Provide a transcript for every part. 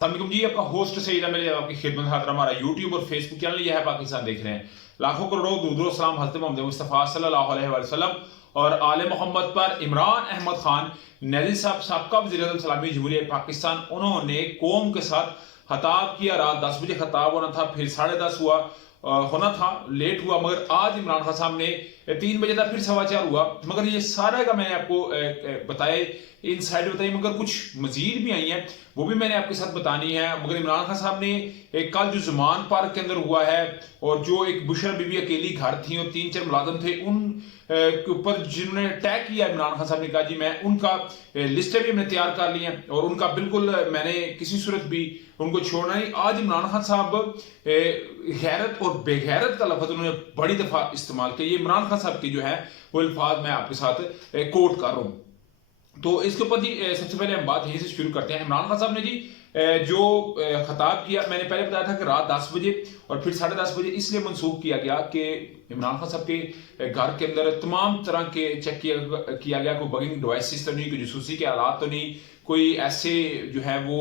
अस्सलाम जी, आपका होस्ट सईद है, मेरे आपकी खिदमत हाजिर। हमारा यूट्यूब और फेसबुक चैनल यह है पाकिस्तान देख रहे हैं। लाखों करोड़ों दुरूद सलाम हज़रत मोहम्मद मुस्तफ़ा सल्लल्लाहु अलैहि वसल्लम और आले मोहम्मद पर। इमरान अहमद खान नज़ीर साहब साबका वज़ीर-ए-आज़म सलामी जमहूरियत पाकिस्तान, उन्होंने कौम के साथ खिताब किया। रात 10 बजे खिताब होना था, फिर 10:30 हुआ होना था, लेट हुआ। मगर आज इमरान खान साहब ने 3 बजे तक फिर 4:15 हुआ। मगर ये सारा का मैंने आपको बताया, इन साइड बताई, मगर कुछ मजीद भी आई हैं, वो भी मैंने आपके साथ बतानी है। मगर इमरान खान साहब ने कल जो ज़मान पार्क के अंदर हुआ है, और जो एक बुशरा बीबी अकेली घर थी और 3-4 मुलाजम थे, उन के ऊपर जिन्होंने अटैक किया, इमरान खान साहब ने कहा जी मैं उनका लिस्टें भी हमने तैयार कर ली हैं और उनका बिल्कुल मैंने किसी सूरत भी उनको छोड़ना नहीं। आज इमरान खान साहब गैरत और बेगैरत का लफ्ज उन्होंने बड़ी दफा इस्तेमाल किया। ये इमरान खान साहब के जो है वो अल्फाज मैं आपके साथ कोट कर रहा हूँ। तो इसके ऊपर जी सबसे पहले हम बात यहीं से शुरू करते हैं। इमरान खान साहब ने जी जो खिताब किया, मैंने पहले बताया था कि रात 10 बजे और फिर 10:30 बजे इसलिए मंसूब किया गया कि इमरान खान साहब के घर के अंदर तमाम तरह के चेक किया गया। कोई बगिंग डिवाइसेस तो नहीं, कोई जासूसी के आलात तो नहीं, कोई ऐसे जो है वो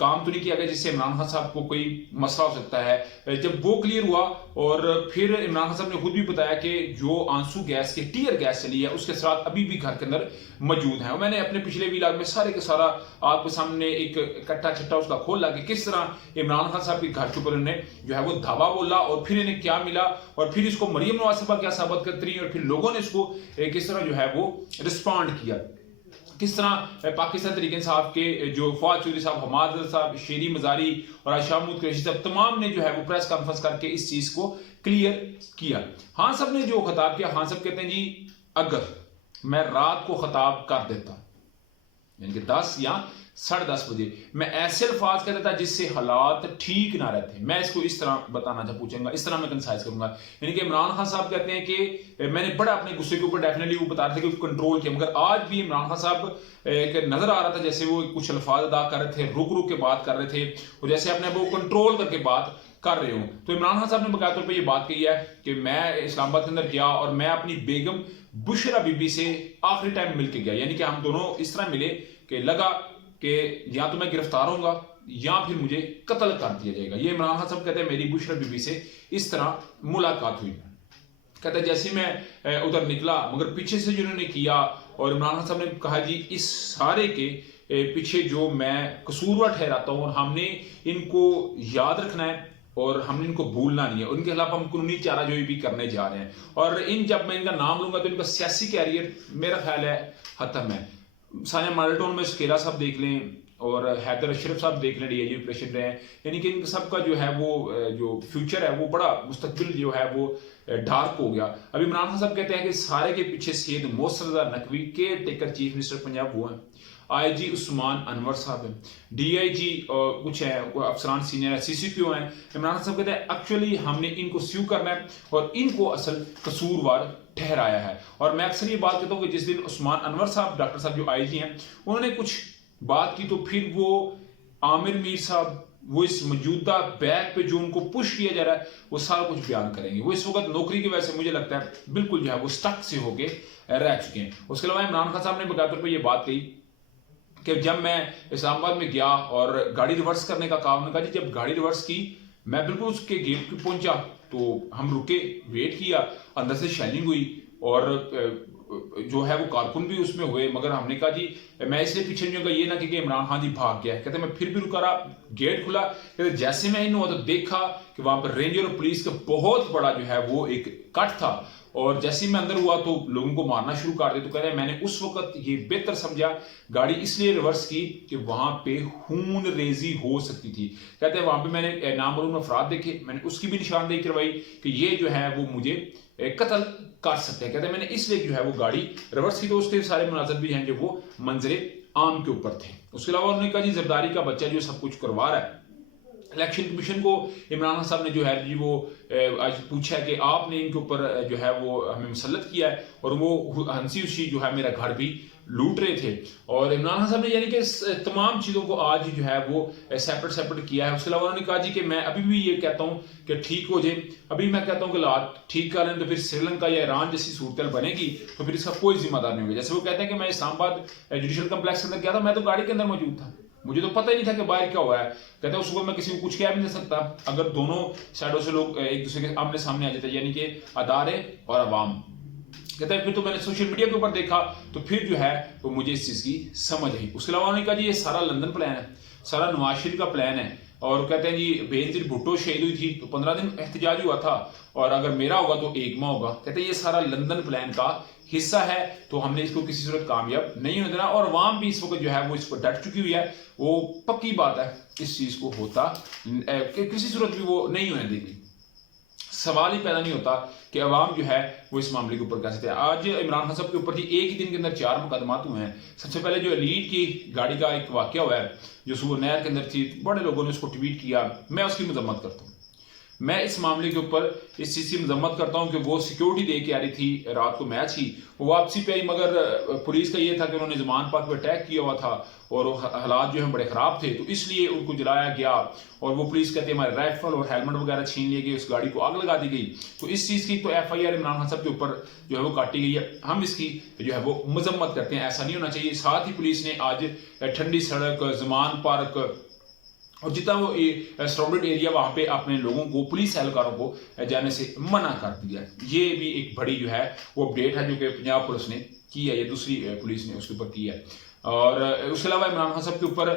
काम तो नहीं किया गया जिससे इमरान खान साहब को कोई मसला हो सकता है। जब वो क्लियर हुआ और फिर इमरान खान साहब ने खुद भी बताया कि जो आंसू गैस के टीयर गैस चली है उसके साथ अभी भी घर के अंदर मौजूद है। और मैंने अपने पिछले व्लॉग में सारे के सारा आपके सामने एक कट्टा छट्टा उसका खोला कि किस तरह इमरान खान साहब के घर के ऊपर इन्हें जो है वो धावा बोला और फिर इन्हें क्या मिला, और फिर इसको मरियम नवाज साहब क्या साबित करती रही, और फिर लोगों ने इसको किस तरह जो है वो रिस्पॉन्ड किया। किस तरह पाकिस्तान तरीके साहब के जो फवाद चौधरी साहब, हमाद साहब, शेरी मजारी और आयशा महमूद कुरैशी साहब तमाम ने जो है वो प्रेस कॉन्फ्रेंस करके इस चीज को क्लियर किया। हाँ साहब ने जो खिताब किया, हाँ साहब कहते हैं जी अगर मैं रात को खिताब कर देता यानी कि 10 या 10:30 बजे, मैं ऐसे अल्फाज कह देता जिससे हालात ठीक ना रहते। मैं इसको इस तरह बताना चाह पूछूंगा, इस तरह मैं कंसाइज करूंगा। यानी कि इमरान खान साहब कहते हैं कि मैंने बड़ा अपने गुस्से के ऊपर डेफिनेटली वो बता रहे थे कि कंट्रोल किया, मगर आज भी इमरान खान साहब नजर आ रहा था जैसे वो कुछ अल्फाज अदा कर रहे थे, रुक रुक के बात कर रहे थे और जैसे अपने वो कंट्रोल करके बात कर रहे हो। तो इमरान खान साहब ने बकाया तौर पर यह बात कही है कि मैं इस्लामाबाद के अंदर गया और मैं अपनी बेगम बुशरा बीबी से आखिरी टाइम मिलके गया। यानी कि हम दोनों इस तरह मिले कि लगा कि या तो मैं गिरफ्तार होऊंगा या फिर मुझे कत्ल कर दिया जाएगा। ये इमरान खान साहब कहते हैं मेरी बुशरा बीबी से इस तरह मुलाकात हुई। कहते हैं जैसे मैं उधर निकला, मगर पीछे से जिन्होंने किया, और इमरान खान साहब ने कहा जी इस सारे के पीछे जो मैं कसूरवार ठहराता हूं और हमने इनको याद रखना है और हमने इनको भूलना नहीं है, उनके खिलाफ हम कानूनी चाराजोई भी करने जा रहे हैं। और जब मैं इनका नाम लूंगा तो इनका सियासी कैरियर मेरा ख्याल है खत्म है। सानिया माल्टोन में शकीला साहब देख लें और हैदर अशरफ साहब देख लें, डीआईजी ऑपरेशन रहे हैं, यानी कि इन सबका जो है वो जो फ्यूचर है वो बड़ा मुस्तकबिल जो है वो डार्क हो गया। अभी इमरान खान साहब कहते हैं कि सारे के पीछे Syed Mohsin Raza Naqvi caretaker chief minister Punjab वो हैं, आईजी उस्मान अनवर साहब हैं, डीआईजी और कुछ है अफसरान सीनियर है, सीसीपीओ हैं। इमरान साहब कहते हैं एक्चुअली हमने इनको स्यू करना है और इनको असल कसूरवार ठहराया है। और मैं अक्सर ये बात कहता हूँ कि जिस दिन उस्मान अनवर साहब, डॉक्टर साहब जो आईजी हैं, उन्होंने कुछ बात की तो फिर वो आमिर मीर साहब वो इस मौजूदा बैग पे जो उनको पुश किया जा रहा है वो सारा कुछ बयान करेंगे। वो इस वक्त नौकरी की वजह से मुझे लगता है बिल्कुल जो है वो स्टक से होके रह चुके हैं। उसके अलावा इमरान खान साहब ने बकाया तौर पर यह बात कही कि जब मैं इस्लामाबाद में गया और गाड़ी रिवर्स करने का काम, कहा जी जब गाड़ी रिवर्स की मैं बिल्कुल उसके गेट पे पहुंचा तो हम रुके, वेट किया, अंदर से शेलिंग हुई और जो है वो कारकुन भी उसमें हुए, मगर हमने कहा जी मैं इसलिए पीछे नहीं होगा ये ना कि इमरान खान जी भाग गया। कहते मैं फिर भी रुका रहा, गेट खुला, कहते जैसे मैं इन हुआ तो देखा कि वहां पर रेंजर और पुलिस का बहुत बड़ा जो है वो एक कट था, और जैसे ही मैं अंदर हुआ तो लोगों को मारना शुरू कर दिया। तो कह रहे हैं मैंने उस वक्त ये बेहतर समझा गाड़ी इसलिए रिवर्स की कि वहां पे खून रेजी हो सकती थी। कहते हैं वहां पे मैंने नामालूम अफराद देखे, मैंने उसकी भी निशानदेही करवाई कि ये जो है वो मुझे कत्ल कर सकते हैं। कहते हैं मैंने इसलिए जो है वो गाड़ी रिवर्स की, तो उसके सारे मुनाजर भी हैं जो वो मंजरे आम के ऊपर थे। उसके अलावा उन्होंने कहा जी जरदारी का बच्चा जो सब कुछ करवा रहा है। इलेक्शन कमीशन को इमरान खान साहब ने जो है जी वो आज पूछा है कि आपने इनके ऊपर जो है वो हमें मुसल्लत किया है, और वो हंसी उसी जो है मेरा घर भी लूट रहे थे। और इमरान खान साहब ने यानी कि तमाम चीज़ों को आज जो है वो सेपरेट किया है। उसके अलावा उन्होंने कहा जी कि मैं अभी भी ये कहता हूँ कि ठीक हो जाए, अभी मैं कहता हूँ कि हालात ठीक कर लें तो फिर श्रीलंका या ईरान जैसी सूरत बनेगी तो फिर इसका कोई जिम्मेदार नहीं होगा। जैसे वो कहते हैं कि मैं इस्लामाबाद जुडिशल कम्प्लेक्स के अंदर गया था, मैं तो गाड़ी के अंदर मौजूद था, मुझे तो पता ही नहीं था कि बाहर क्या हुआ है। कहते हैं उस वक्त मैं किसी को कुछ कह भी नहीं सकता अगर दोनों साइडों से लोग एक दूसरे के आमने सामने आ जाते, यानी कि अदारे और अवाम। कहते हैं फिर तो मैंने सोशल मीडिया के ऊपर देखा तो फिर जो है वो मुझे इस चीज़ की समझ आई। उसके अलावा उन्होंने कहा जी ये सारा लंदन प्लान है, सारा नवाज शरीफ का प्लान है। और कहते हैं जी बेनजीर भुट्टो शहीद हुई थी तो 15 दिन एहतजाज हुआ था, और अगर मेरा होगा तो 1 माह होगा। कहते हैं ये सारा लंदन प्लान का हिस्सा है, तो हमने इसको किसी सूरत कामयाब नहीं होने देना। और अवाम भी इस वक्त जो है वो इस पर डट चुकी हुई है। वो पक्की बात है इस चीज़ को होता किसी सूरत भी वो नहीं होने देगी। सवाल ही पैदा नहीं होता कि अवाम जो है वो इस मामले के ऊपर कैसे थे। आज इमरान खान साहब के ऊपर जी एक ही दिन के अंदर 4 मुकदमात हुए हैं। सबसे पहले जो एलीट की गाड़ी का एक वाकया हुआ है जो सुबह नहर के अंदर थी, बड़े लोगों ने उसको ट्वीट किया, मैं उसकी मजम्मत करता हूँ। मैं इस मामले के ऊपर इस चीज़ की मजम्मत करता हूँ कि वो सिक्योरिटी दे के आ रही थी, रात को मैच ही वो वापसी पे आई, मगर पुलिस का ये था कि उन्होंने जमान पार्क पर अटैक किया हुआ था और हालात जो है बड़े ख़राब थे, तो इसलिए उनको जलाया गया। और वो पुलिस कहते हैं हमारे राइफल और हेलमेट वगैरह छीन लिए गए, उस गाड़ी को आग लगा दी गई। तो इस चीज़ की तो FIR इमरान खान साहब के ऊपर जो है वो काटी गई है। हम इसकी जो है वो मजम्मत करते हैं, ऐसा नहीं होना चाहिए। साथ ही पुलिस ने आज ठंडी सड़क, जमान पार्क और जितना वो सराउंडेड एरिया वहाँ पे अपने लोगों को, पुलिस एहलकारों को जाने से मना कर दिया। ये भी एक बड़ी जो है वो अपडेट है जो कि पंजाब पुलिस ने की है, ये दूसरी पुलिस ने उसके ऊपर की है। और उसके अलावा इमरान खान साहब के ऊपर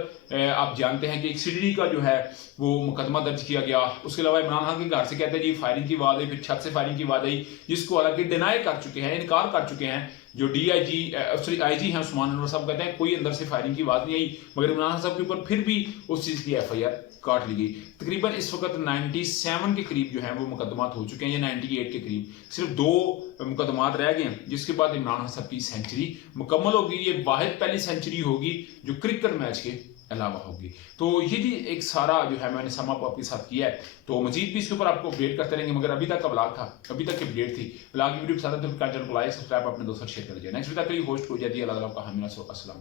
आप जानते हैं कि एक CDD का जो है वो मुकदमा दर्ज किया गया। उसके अलावा इमरान खान के घर से कहते हैं जी फायरिंग की आवाज़ आई, फिर छत से फायरिंग की आवाज़ आई, जिसको हालांकि डिनाई कर चुके हैं, इनकार कर चुके हैं। जो IG हैं उस्मान अनवर साहब कहते हैं कोई अंदर से फायरिंग की आवाज़ नहीं आई, मगर इमरान खान साहब के ऊपर फिर भी उस चीज़ की FIR काट ली गई। तकरीबन इस वक्त 97 के करीब जो है वो मुकदमात हो चुके हैं, या 98 के करीब। सिर्फ 2 मुकदमात रह गए हैं, जिसके बाद इमरान खान साहब की सेंचुरी मुकम्मल होगी। ये वाहिद पहली सेंचुरी होगी जो क्रिकेट मैच के अलावा होगी। तो ये जी एक सारा जो है मैंने सम अप आपके साथ किया है। तो मजीद भी इसके ऊपर आपको अपडेट करते रहेंगे, मगर अभी तक का ब्लॉग था, अभी तक की अपडेट थी। ब्लॉग की वीडियो पसंद है तो चैनल को लाइक, सब्सक्राइब, अपने दोस्तों शेयर कर दीजिए। नेक्स्ट वीडियो तक के लिए होस्ट हो जाती है। अल्लाह का हमीना। अस्सलाम।